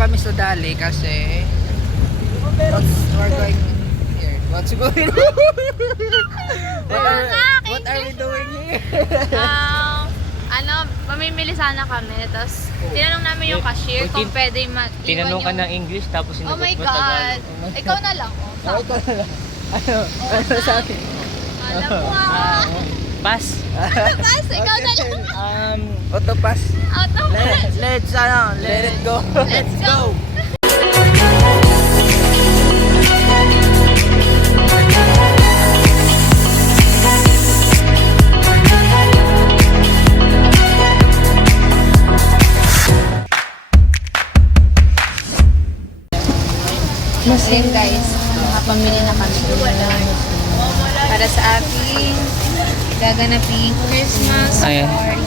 kami sa Dali kasi we're going here. What's going on? What are we doing here? Mamimili sana kami. Tapos, tinanong namin yung cashier kung pwede mag-iwan Tinanong ka ng English tapos Oh sinagot my mo God! Tagalog. Ikaw na lang. Ako ko na lang. Ano sabi? Alam mo ako. Pass. Pass, ikaw na lang. Auto pass. Auto pass. Let it go. Let's go. Ayan guys, nakapamili na kami para sa aking gaganaping Christmas Ayan. party.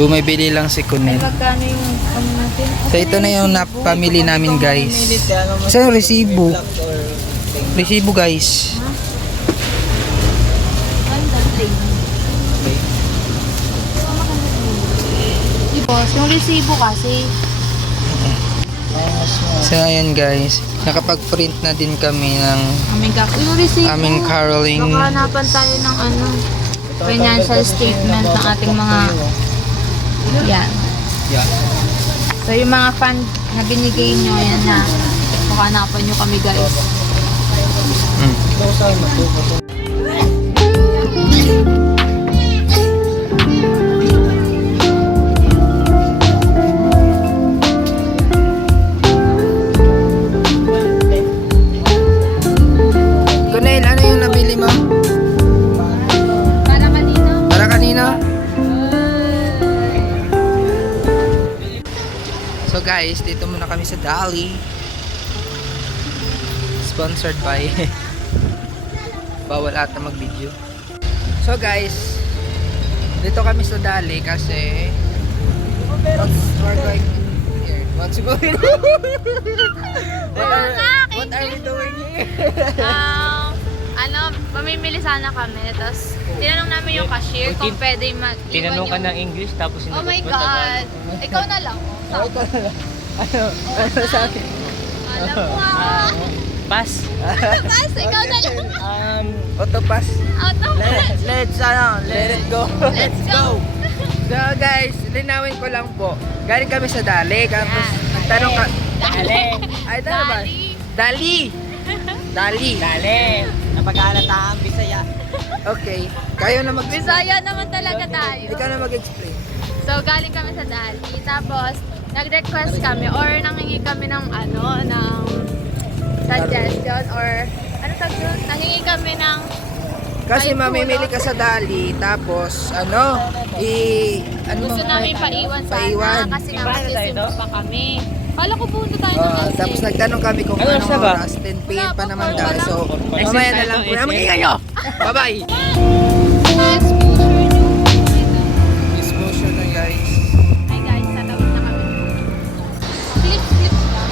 Bumibili lang si Kunel. Magkano yung ano natin? So ito na yung napamili namin guys. Isa yung resibo. Resibo guys. Boss, yung resibo kasi. So ayan guys. Nakapag-print na din kami ng Yung resibo. aming caroling. Makahanapan tayo ng financial statement ng ating mga yan. So yung mga fund na binigay nyo, yan na. Makahanapan nyo kami guys. Kunel, ano yung nabili mo? Para kanino? Para kanino? So guys, dito muna kami sa Dali. Sponsored by bawal ata mag-video. So guys, dito kami sa Dali kasi we're going here. What's going on? What are we doing here? Mamimili sana kami. Tapos, tinanong namin yung cashier kung pwede mag-iwan Tinanong ka ng English tapos Oh sinagot my mo God! Tagalog. Ikaw na lang. Ako ko na lang. Ano sabi? Alam mo ako. Pass. Pass, ikaw na lang. Auto pass. Auto pass. Let it go. Let's go. So guys, linawin ko lang po. Galing kami sa Dali. Tapos nagtanong ka. Dali. Ay, tama ba? Dali. Dali. Dali. Napag-aalata ang Bisaya. Okay. Kayo na mag-explain. Bisaya naman talaga tayo. Ikaw na mag-explain. So, galing kami sa Dali. Tapos, nag-request kami or nangingi kami ng ng suggestion or ano tawag doon? Nangingi kami ng Kasi Ay, mamimili tulong. ka sa Dali. Tapos, gusto namin paiwan sana Paiwan. kasi nga magsisimba pa kami. Kala ko punta tayo ng SM. Tapos nagtanong kami kung Ano, anong siya ba? oras. 10 p.m. Wala pa pa, naman wala daw. lang. So, SM mamaya na tayo, lang. SM. Magiging nyo! Bye-bye! Exposure na guys. Hi guys, tatawid na kami. Flips lang.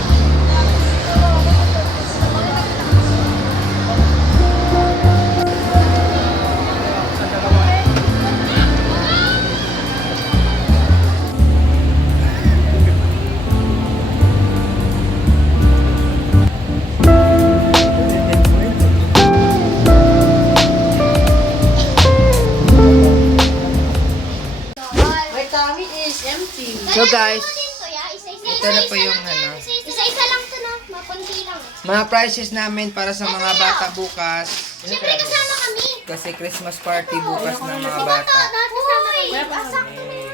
So guys, ito na po yung Isa-isa lang to na, mapunti lang. mga prices namin para sa mga bata bukas. Siyempre kasama kami. Kasi Christmas party bukas ng mga Ito, bata. lahat kasama kami. Sakto na yan.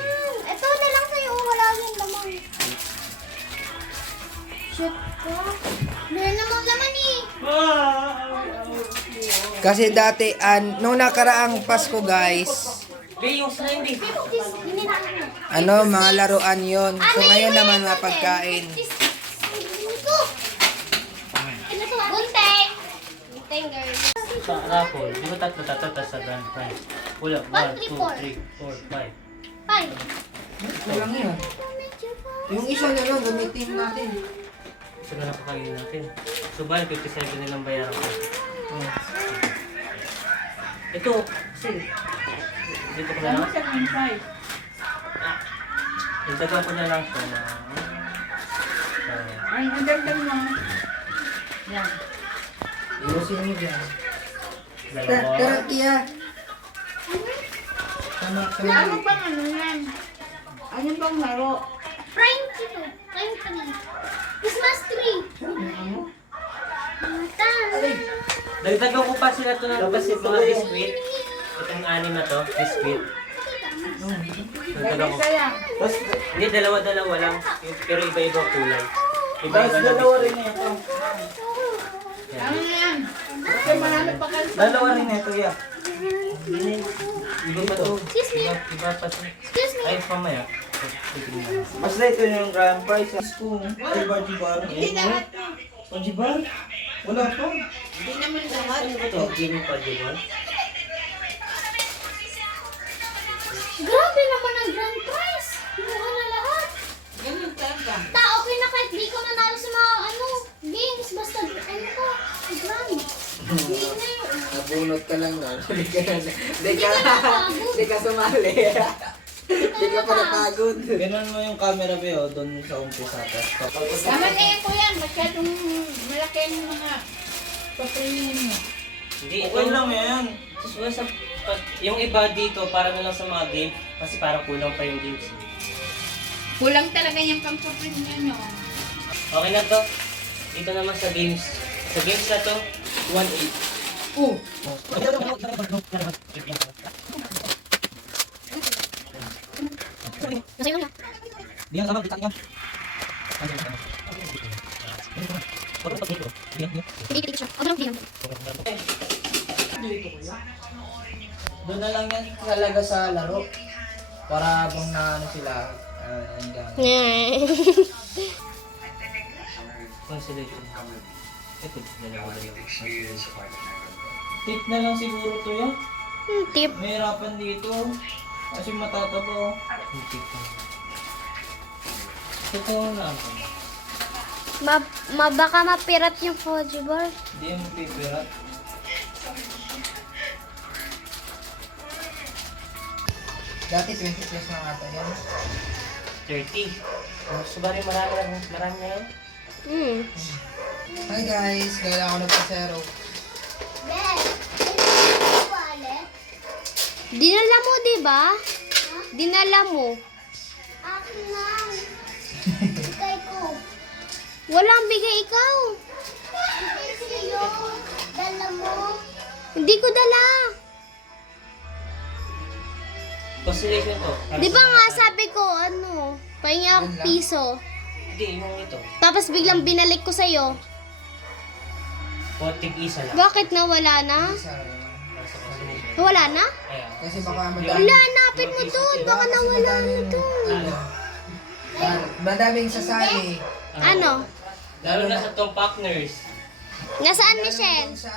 Ito na lang sa'yo, wala yung laman. Shit ko. Meron namang laman eh. Kasi dati, nung nakaraang Pasko guys, mga laruan yon. So ngayon naman mga pagkain. Bunteng. Bunteng, girl. Sa raffle, di ba tatlo sa grand prize? Wala, 1, 2, 3, 4, 5. Five. Kulang yun. Yung isa na lang, gamitin natin. Isa na lang kakainin natin. So, bali, 57 nilang bayaran ko. Ito, kasi, dito ko na lang. Dagdagan ko na lang siya na, Ang ganda mo. Yan. Iusin mo dyan. Dalawa. Tara, Kia. Tama, Ano pang ano yan? Ano pang laro? Prime kito. Prime tree. Christmas tree. Dagdagan ko pa sila ito ng mga biscuit. Itong anim na to, biscuit. Dagdagan ko. Sayang. Hindi, dalawa-dalawa lang. Pero iba-iba kulay. Iba-iba na Dalawa biscuit. rin ito. Ano na yan? Kasi marami pa kayo. Dalawa rin ito, ya. Iba pa to. Iba pa to. Excuse me. Ay, pamaya. Titingnan. Mas na ito yung grand prize. Spoon. Ay, Bajibar. Hindi lahat. Bajibar? Wala pa. Hindi naman lahat. Ano ba to? Game pa, di ba? Grabe naman ang grand prize. Mukha na lahat. Ganun talaga. Okay na kahit di ko nanalo sa mga games. Basta ano ko. Grand. Hindi na yun. Nabunot ka lang na. Hindi ka napagod. Hindi ka sumali. Hindi ka pa napagod. Ganon mo yung camera ba yun, doon sa umpisa. Tapos Tama na yan ko yan. Masyadong malaki yung mga papayin mo. Hindi, ito. okay lang yan. Susunod sa... Yung iba dito, para na lang sa mga game. Kasi parang kulang pa yung games. Kulang talaga yung pang-papayin nyo. Okay na to. Dito naman sa games. Sa games na to, 1-8. Oh. Diyan sama kita niya. Doon na lang yan talaga sa laro. Para bang na ano sila. Hanggang. Consolation. Ito, dalawa. Tip na lang siguro to yan. Tip. Mahirapan dito. Kasi matataba. Ito na ako. Baka mapirat yung Fuji bar. Hindi yung pipirat. Dati 20 plus na ata yan. 30. Sabari marami na yan. Hi guys, gala ako ng pasero. Dinala mo, di ba? Dinala mo. Akin lang. Bigay ko. Walang bigay ikaw. Bigay sa'yo. Dala mo. Hindi ko dala. Consolation to. Di ba nga sabi ko, pahingi ako piso. Hindi, yung ito. Tapos biglang binalik ko sa'yo. Konting isa lang. Bakit nawala na? Isa lang. Para sa consolation. Nawala na? Ayan. Kasi baka madami. Wala, hanapin mo doon. Baka nawala na doon. Madaming sasali. Ano? Lalo na sa top partners. Nasaan, Michelle? Doon sa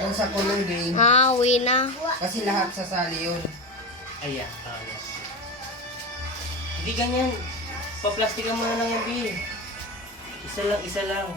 doon sa color game. Ah, uwi na. Kasi lahat sasali yun. Ayan. Ayan. Hindi ganyan. Paplastikan mo na lang yan, B. Isa lang.